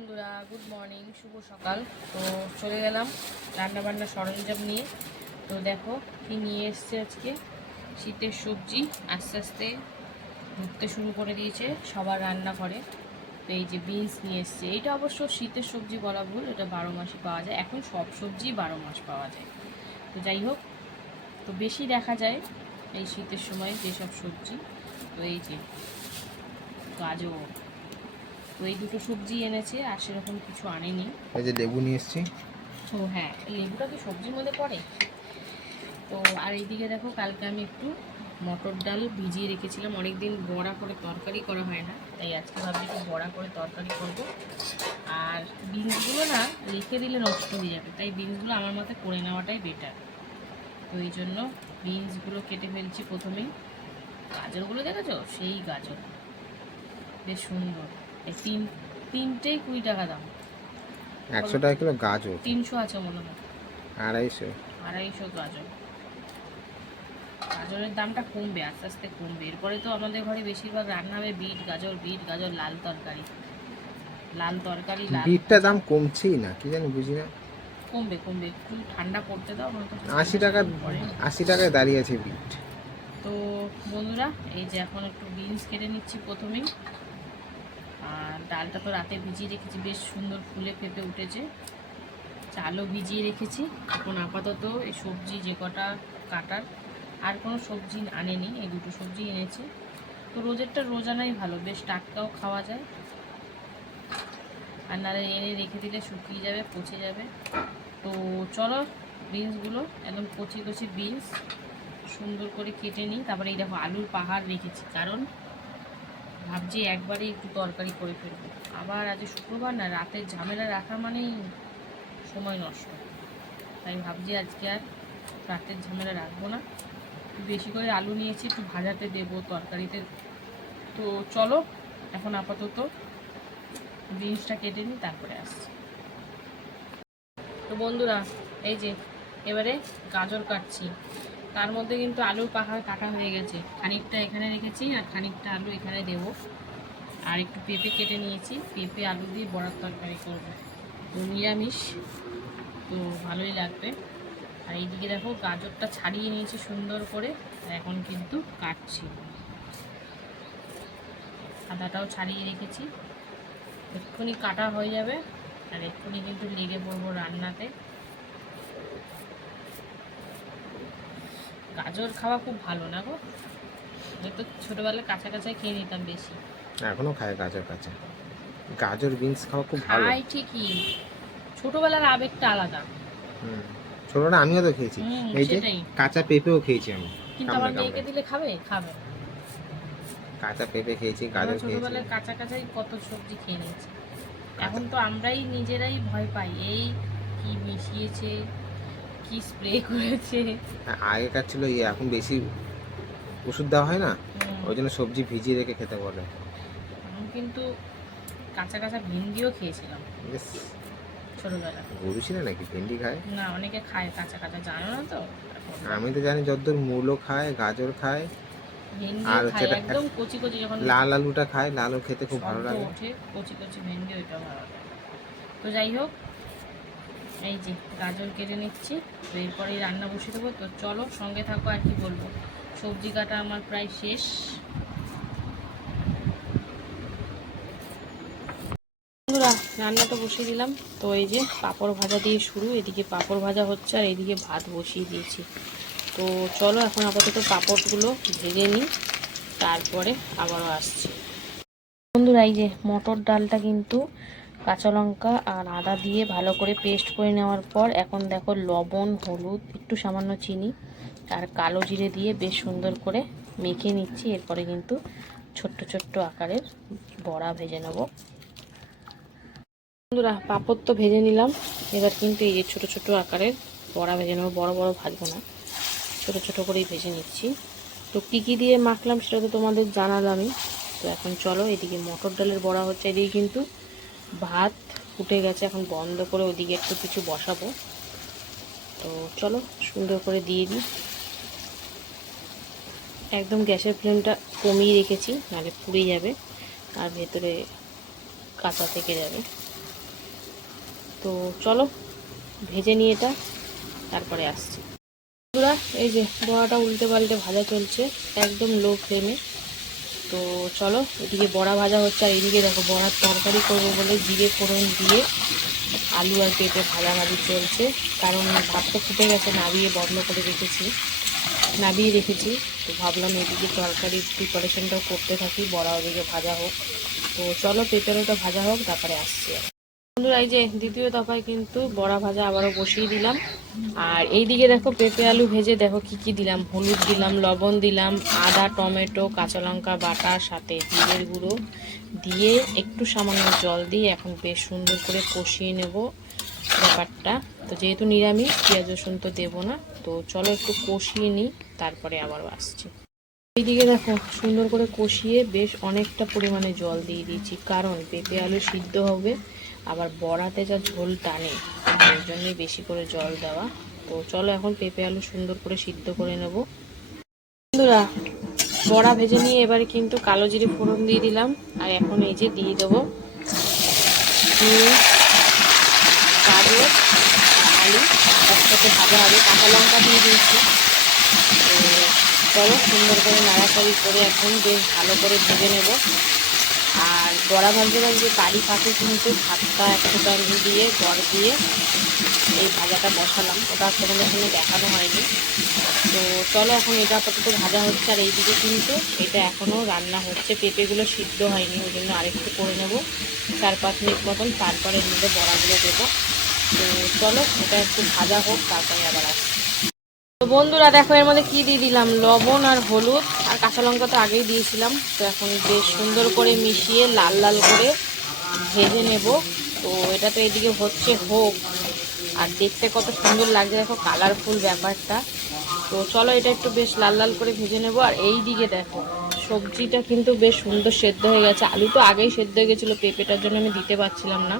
বন্ধুরা good morning শুভ সকাল। তো চলে গেলাম রান্না বান্নার সরঞ্জাম নিয়ে। তো দেখো, কি নিয়ে এসছে আজকে? শীতের সবজি, আস্তে আস্তে ঢুকতে শুরু করে দিয়েছে সবার রান্না করে তো এই যে বিনস নিয়ে এসছে। এটা অবশ্য শীতের সবজি বলা ভুল, এটা বারো মাসই পাওয়া যায়। এখন সব সবজি বারো মাস পাওয়া যায়। তো যাই হোক, তো বেশি দেখা যায় এই শীতের সময় যেসব সবজি। তো এই যে গাজর তো এই দুটো সবজি এনেছে আর সেরকম কিছু আনেনি। এই যে লেবু নিয়ে এসেছি। তো হ্যাঁ লেবুটা কি সবজির মধ্যে পড়ে? তো আর এইদিকে দেখো কালকে আমি একটু মটর ডাল ভিজিয়ে রেখেছিলাম। অনেকদিন বড়া করে তরকারি করা হয় না তাই আজকে ভাবছি একটু বড়া করে তরকারি করব। আর বিনসগুলো না রেখে দিলে নষ্ট হয়ে যাবে তাই বিনসগুলো আমার মতে করে নেওয়াটাই বেটার তো এই জন্য বিনসগুলো কেটে ফেলছি প্রথমেই। গাজরগুলো দেখেছ? সেই গাজর। বেশ সুন্দর। এই তিন তিনটেই কুড়ি টাকা দাম। একশো টাকা কিলো গাজর। তিনশো আছে মনে হয় আড়াইশো। আড়াইশো গাজর। গাজরের দামটা কমবে আস্তে আস্তে কমবে। এরপরে তো আমাদের ঘরে বেশিরভাগ রান্না হবে বিট গাজর বিট গাজর লাল তরকারি। লাল তরকারি লাল বিটটা দাম কমছেই না কি জানি বুঝি না। কমবে কমবে। একটু ঠান্ডা পড়তে দাও আশি টাকা পরে। আশি টাকায় দাঁড়িয়ে আছে বিট। তো বন্ধুরা এই যে এখন একটু বিনস কেটে নিচ্ছি প্রথমেই। আর ডালটা তো রাতে ভিজিয়ে রেখেছি, বেশ সুন্দর ফুলে পেঁপে উঠেছে। চালও ভিজিয়ে রেখেছি। এখন আপাতত এই সবজি যে কটা কাটার, আর কোনো সবজি আনেনি, এই দুটো সবজি এনেছে। তো রোজেরটা রোজ আনাই ভালো, বেশ টাটকাও খাওয়া যায়। আর নাহলে এনে রেখে দিলে শুকিয়ে যাবে, পচে যাবে। তো চলো বিনসগুলো, একদম কচি কচি বিনস, সুন্দর করে কেটে নিই। তারপরে এই দেখো আলুর পাহাড় রেখেছি। কারণ ভাবছি একবারে একটু তরকারি করে ফেলব। আবার আজ শুক্রবার না, রাতের ঝামেলা রাখা মানেই সময় নষ্ট। তাই ভাবছি আজকে আর রাতের ঝামেলা রাখব না। বেশি করে আলু নিয়েছি, একটু ভাজাতে দেবো তরকারিতে। তো চলো, এখন আপাতত বিনসটা কেটে নিই, তারপরে আসছি। তো বন্ধুরা, এই যে এবারে গাজর কাটছি। তার মধ্যে কিন্তু আলুর পাহাড় কাটা হয়ে গেছে। খানিকটা এখানে রেখেছি আর খানিকটা আলু এখানে দেব। আর একটু পেঁপে কেটে নিয়েছি। পেঁপে, আলু দিয়ে বড়ার তরকারি করব। তো নিরামিষ। তো ভালোই লাগবে। আর এইদিকে দেখো গাজরটা ছাড়িয়ে নিয়েছি সুন্দর করে। এখন কিন্তু কাটছি। আদাটাও ছাড়িয়ে রেখেছি। এক্ষুনি কাটা হয়ে যাবে। আর এক্ষুনি কিন্তু লেগে পড়ব রান্নাতে। গাজর খাওয়া খুব ভালো না গো? আমি তো ছোটোবেলায় কাঁচা কাঁচাই খেয়ে নিতাম বেশি। এখনও খায় গাজর কাঁচা। গাজর বিনস খাওয়া খুব ভালো। খাই ঠিকই। ছোটোবেলার আবেগটা আলাদা। হুম। ছোটটা আমিও তো খেয়েছি। এই যে কাঁচা পেঁপেও খেয়েছি আমি কিন্তু আমার মেয়েকে দিলে খাবে? খাবে। কাঁচা পেঁপে খেয়েছি গাজর খেয়েছি। ছোটোবেলায় কাঁচা কাঁচাই কত সবজি খেয়ে নিয়েছি। এখন তো আমরাই নিজেরাই ভয় পাই এই কি মিশিয়েছে কি স্প্রে করেছে? আগেকার ছিল ইয়ে এখন বেশি ওষুধ দেওয়া হয় না ওই জন্য সবজি ভিজিয়ে রেখে খেতে বলে। কিন্তু কাঁচা কাঁচা ভিন্ডিও খেয়েছিলাম। ছোটোবেলা। গরু ছিল নাকি? ভেন্ডি খায়? না অনেকে খায় কাঁচা কাঁচা জানো না তো? আমি তো জানি যতদূর মূলো খায় গাজর খায় আর খায় যেটা- একদম কচি কচি যখন লাল আলুটা খায় লাল খেতে খুব ভালো লাগে। কচি কচি ভেন্ডি ওইটা ভালো লাগে। তো যাই হোক এই যে, গাজর কেটে নিচ্ছি, তো এরপরে রান্না বসিয়ে দেবো। তো চলো সঙ্গে থাকো আর কি বলব। সবজি কাটা আমার প্রায় শেষ। বন্ধুরা রান্না তো বসিয়ে দিলাম। তো এই যে পাঁপড় ভাজা দিয়ে শুরু, এদিকে পাঁপড় ভাজা হচ্ছে আর এদিকে ভাত বসিয়ে দিয়েছি। তো চলো এখন আপাতত পাঁপড়গুলো ভেজে নিই, তারপরে আবারও আসছি। বন্ধুরা, এই যে মটর ডালটা কিন্তু কাঁচা লঙ্কা আর আদা দিয়ে ভালো করে পেস্ট করে নেওয়ার পর এখন দেখো লবণ, হলুদ, একটু সামান্য চিনি আর কালো জিরে দিয়ে বেশ সুন্দর করে মেখে নিচ্ছি। এরপরে কিন্তু ছোট্ট ছোট্ট আকারের বড়া ভেজে নেব। বন্ধুরা, পাঁপড় তো ভেজে নিলাম। এবার কিন্তু এই যে ছোটো ছোটো আকারের বড়া ভেজে নেব। বড় বড় ভাজবো না, ছোট ছোট করেই ভেজে নিচ্ছি। তো কী কী দিয়ে মাখলাম সেটা তো তোমাদের জানালামই। তো এখন চলো এদিকে মটর ডালের বড়া হচ্ছে। এদিকে কিন্তু ভাত ফুটে গেছে, এখন বন্ধ করে ওদিকে একটু কিছু বসাবো। তো চলো, সুন্দর করে দিয়ে দিই। একদম গ্যাসের ফ্লেমটা কমিয়ে রেখেছি, নাহলে পুড়ে যাবে আর ভেতরে কাঁচা থেকে যাবে। তো চলো, ভেজে নিয়ে এটা, তারপরে আসছি। এই যে বড়াটা উল্টে পাল্টে ভাজা চলছে, একদম লো ফ্লেমে তো চলো, এদিকে বড়া ভাজা হচ্ছে আর এদিকে দেখো বড়ার তরকারি করব বলে জিরে ফোড়ন দিয়ে আলু আর পেঁপে ভাজাভাজি চলছে। কারণ ভাত তো ফুটে গেছে নাবিয়ে বন্ধ করে রেখেছি নাবিয়ে রেখেছি। তো ভাবলাম এদিকে তরকারির প্রিপারেশনটাও করতে থাকি, বড়া ওদিকে ভাজা হোক। তো চলো, পেঁপেরোটা ভাজা হোক, তারপরে আসছি। বন্ধুরা, এই যে দ্বিতীয় দফায় কিন্তু বড়া ভাজা আবারও বসিয়ে দিলাম। আর এইদিকে দেখো পেঁপে আলু ভেজে দেখো কি কি দিলাম। হলুদ দিলাম, লবণ দিলাম, আদা, টমেটো, কাঁচা লঙ্কা বাটার সাথে জিরের গুঁড়ো দিয়ে একটু সামান্য জল দিয়ে এখন বেশ সুন্দর করে কষিয়ে নেব ব্যাপারটা। তো যেহেতু নিরামিষ, পেঁয়াজ, রসুন তো দেবো না, তো চলো একটু কষিয়ে নিই, তারপরে আবার আসছি। এইদিকে দেখো সুন্দর করে কষিয়ে বেশ অনেকটা পরিমাণে জল দিয়ে দিয়েছি, কারণ পেঁপে আলু সিদ্ধ হবে। আবার বড়াতে যা ঝোল টানে ওই জন্যই বেশি করে জল দেওয়া। তো চলো এখন পেঁপে আলু সুন্দর করে সিদ্ধ করে নেব। বন্ধুরা, বড়া ভেজে নিয়ে এবারে কিন্তু কালো জিরে ফোড়ন দিয়ে দিলাম। আর এখন এই যে দিয়ে দেবো আলু, একসাথে ভাজা হবে। কাঁচা লঙ্কা দিয়ে দিয়েছি। তো চলো সুন্দর করে নাড়াচাড়ি করে এখন বেশ ভালো করে ভেজে নেব। বড়া ভাজতে ভাজতে তারই পাখি কিন্তু ভাতটা একটা দিয়ে গড় দিয়ে এই ভাজাটা বসালাম। ওটা তোমাদের সঙ্গে দেখানো হয়নি। তো চলো এখন এটা আপাতত ভাজা হচ্ছে আর এইদিকে কিন্তু এটা এখনও রান্না হচ্ছে। পেঁপেগুলো সিদ্ধ হয়নি, ওই জন্য আরেকটু করে নেব। চার পাঁচ মিনিট মতন তারপরে এর মধ্যে বড়াগুলো দেবো। তো চলো এটা একটু ভাজা হোক, তারপরে আবার আসছি। তো বন্ধুরা দেখো এর মধ্যে কী দিয়ে দিলাম? লবণ আর হলুদ। কাঁচা লঙ্কা তো আগেই দিয়েছিলাম, তো এখন বেশ সুন্দর করে মিশিয়ে লাল লাল করে ভেজে নেব। তো এটা তো এদিকে হচ্ছে হোক, আর দেখতে কত সুন্দর লাগছে, দেখো কালারফুল ব্যাপারটা। তো চলো এটা একটু বেশ লাল লাল করে ভেজে নেব, আর এই দিকে দেখো, সবজিটা কিন্তু বেশ সুন্দর সেদ্ধ হয়ে গেছে। আলু তো আগেই সেদ্ধ হয়ে গেছিল, পেঁপেটার জন্য আমি দিতে পারছিলাম না।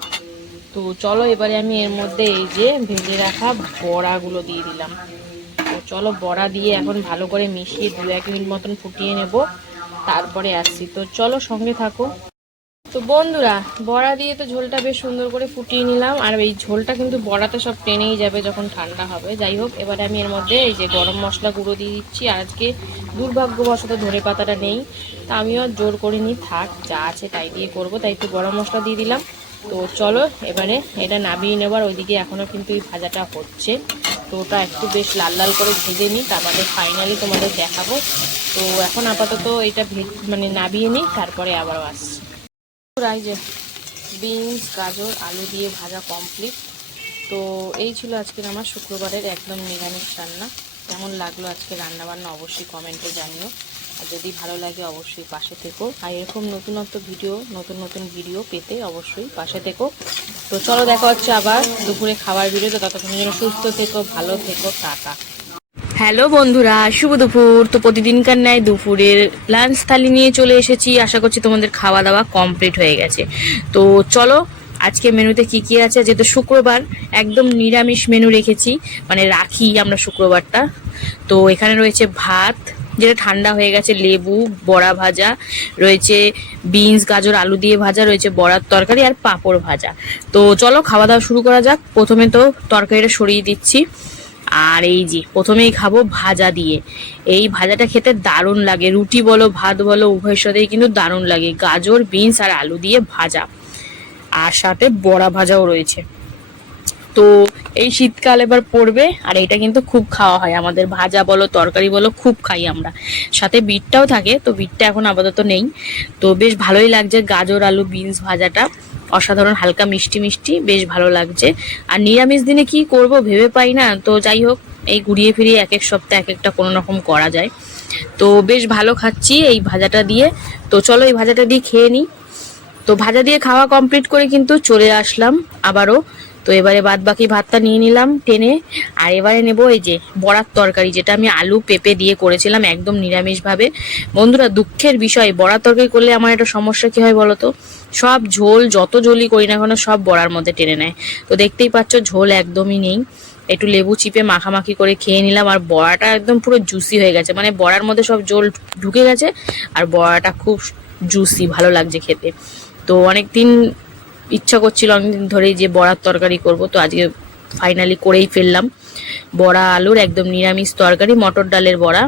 তো চলো এবারে আমি এর মধ্যে এই যে ভেজে রাখা বড়াগুলো দিয়ে দিলাম। চলো বড়া দিয়ে এখন ভালো করে মিশিয়ে দু এক মিনিট মতন ফুটিয়ে নেব, তারপরে আসছি। তো চলো সঙ্গে থাকো। তো বন্ধুরা, বড়া দিয়ে তো ঝোলটা বেশ সুন্দর করে ফুটিয়ে নিলাম, আর এই ঝোলটা কিন্তু বড়াতে সব টেনেই যাবে যখন ঠান্ডা হবে। যাই হোক, এবারে আমি এর মধ্যে এই যে গরম মশলা গুঁড়ো দিয়ে দিচ্ছি, আর আজকে দুর্ভাগ্যবশত ধনে পাতাটা নেই, তা আমিও জোর নিই থাক, যা আছে তাই দিয়ে করব, তাই একটু গরম মশলা দিয়ে দিলাম। তো চলো, এবারে এটা নামিয়ে নেবার ওইদিকে এখনও কিন্তু এই ভাজাটা হচ্ছে। তো ওটা একটু বেশ লাল লাল করে ভেজে নিই, তারপরে ফাইনালি তোমাদের দেখাবো। তো এখন আপাতত এটা মানে নামিয়ে নিই, তারপরে আবারও আসছি। এই যে বিনস গাজর, আলু দিয়ে ভাজা কমপ্লিট তো এই ছিল আজকের আমার শুক্রবারের একদম নিরামিষ রান্না। কেমন লাগল আজকে রান্না বান্না অবশ্যই কমেন্টে জানিও। আর যদি ভালো লাগে অবশ্যই পাশে থেকো। আর এরকম নতুনত্ব ভিডিও নতুন নতুন ভিডিও পেতে অবশ্যই পাশে থেকো। তো চলো দেখা হচ্ছে আবার দুপুরে খাবার ভিডিও তো ততক্ষণের জন্য সুস্থ থেকো, ভালো থেকো, টাটা। হ্যালো বন্ধুরা, শুভ দুপুর। তো প্রতিদিনকার ন্যায় দুপুরের লাঞ্চ থালি নিয়ে চলে এসেছি। আশা করছি তোমাদের খাওয়া দাওয়া কমপ্লিট হয়ে গেছে। তো চলো, আজকে মেনুতে কি কি আছে? যেহেতু শুক্রবার, একদম নিরামিষ মেনু রেখেছি। মানে রাখি আমরা শুক্রবারটা। তো এখানে রয়েছে ভাত যেটা ঠান্ডা হয়ে গেছে, লেবু, বড়া ভাজা, রয়েছে বিনস, গাজর, আলু দিয়ে ভাজা, রয়েছে বড়ার তরকারি আর পাঁপড় ভাজা। তো চলো খাওয়া দাওয়া শুরু করা যাক। প্রথমে তো তরকারিটা সরিয়ে দিচ্ছি। আর এই যে, প্রথমেই খাব ভাজা দিয়ে। এই ভাজাটা খেতে দারুণ লাগে। রুটি বলো, ভাত বলো উভয়ের সাথেই কিন্তু দারুণ লাগে। গাজর, বিনস আর আলু দিয়ে ভাজা। আর সাথে বড়া ভাজাও রয়েছে। তো এই শীতকাল এবার পড়বে, আর এটা কিন্তু খুব খাওয়া হয়। আমাদের ভাজা বলো, তরকারি বলো, খুব খাই আমরা। সাথে বিটটাও থাকে, তো বিটটা এখন আপাতত নেই। তো বেশ ভালোই লাগছে গাজর, আলু, বিনস ভাজাটা। অসাধারণ, হালকা মিষ্টি মিষ্টি, বেশ ভালো লাগছে। আর নিরামিষ দিনে কি করব ভেবে পাই না, তো যাই হোক, এই ঘুরিয়ে ফিরিয়ে এক এক সপ্তাহে এক একটা কোনো রকম করা যায়। তো বেশ ভালো খাচ্ছি এই ভাজাটা দিয়ে। তো চলো এই ভাজাটা দিয়ে খেয়ে নিই তো ভাজা দিয়ে খাওয়া কমপ্লিট করে কিন্তু চলে আসলাম আবারও। তো এবারে বাদ বাকি ভাতটা নিয়ে নিলাম টেনে, আর এবারে নেব এই যে বড়ার তরকারি, যেটা আমি আলু পেঁপে দিয়ে করেছিলাম একদম নিরামিষভাবে। বন্ধুরা, দুঃখের বিষয় বড়ার তরকারি করলে আমার একটা সমস্যা কী হয় বলো তো সব ঝোল, যত ঝোলই করি না কেন সব বড়ার মধ্যে টেনে নেয়। তো দেখতেই পাচ্ছ ঝোল একদমই নেই। একটু লেবু চিপে মাখামাখি করে খেয়ে নিলাম, আর বড়াটা একদম পুরো জুসি হয়ে গেছে। মানে বড়ার মধ্যে সব জল ঢুকে গেছে, আর বড়াটা খুব জুসি ভালো লাগছে খেতে। তো অনেক দিন ইচ্ছা করছিল অনেকদিন ধরেই যে বড়ার তরকারি করব, তো আজকে ফাইনালি করেই ফেললাম। বড়া, আলুর একদম নিরামিষ তরকারি, মটর ডালের বড়া,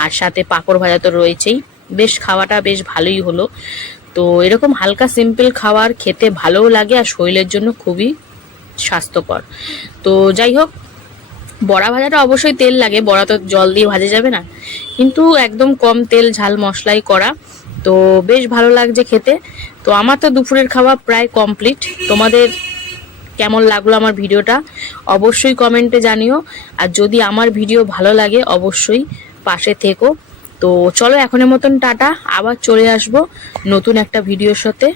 আর সাথে পাঁপড় ভাজা তো রয়েছেই। বেশ খাওয়াটা বেশ ভালোই হলো। তো এরকম হালকা সিম্পল খাবার খেতে ভালোও লাগে আর শরীরের জন্য খুবই স্বাস্থ্যকর। তো যাই হোক, বড়া ভাজাটা অবশ্যই তেল লাগে, বড়া তো জল দিয়ে ভাজা যাবে না। কিন্তু একদম কম তেল ঝাল মশলাই করা, তো বেশ ভালো লাগছে খেতে। তো আমার তো দুপুরের খাওয়া প্রায় কমপ্লিট তোমাদের কেমন লাগল আমার ভিডিওটা? অবশ্যই কমেন্টে জানিও। আর যদি আমার ভিডিও ভালো লাগে, অবশ্যই পাশে থেকো। তো চলো এখনের মতন টাটা। আবার চলে আসব নতুন একটা ভিডিওর সাথে।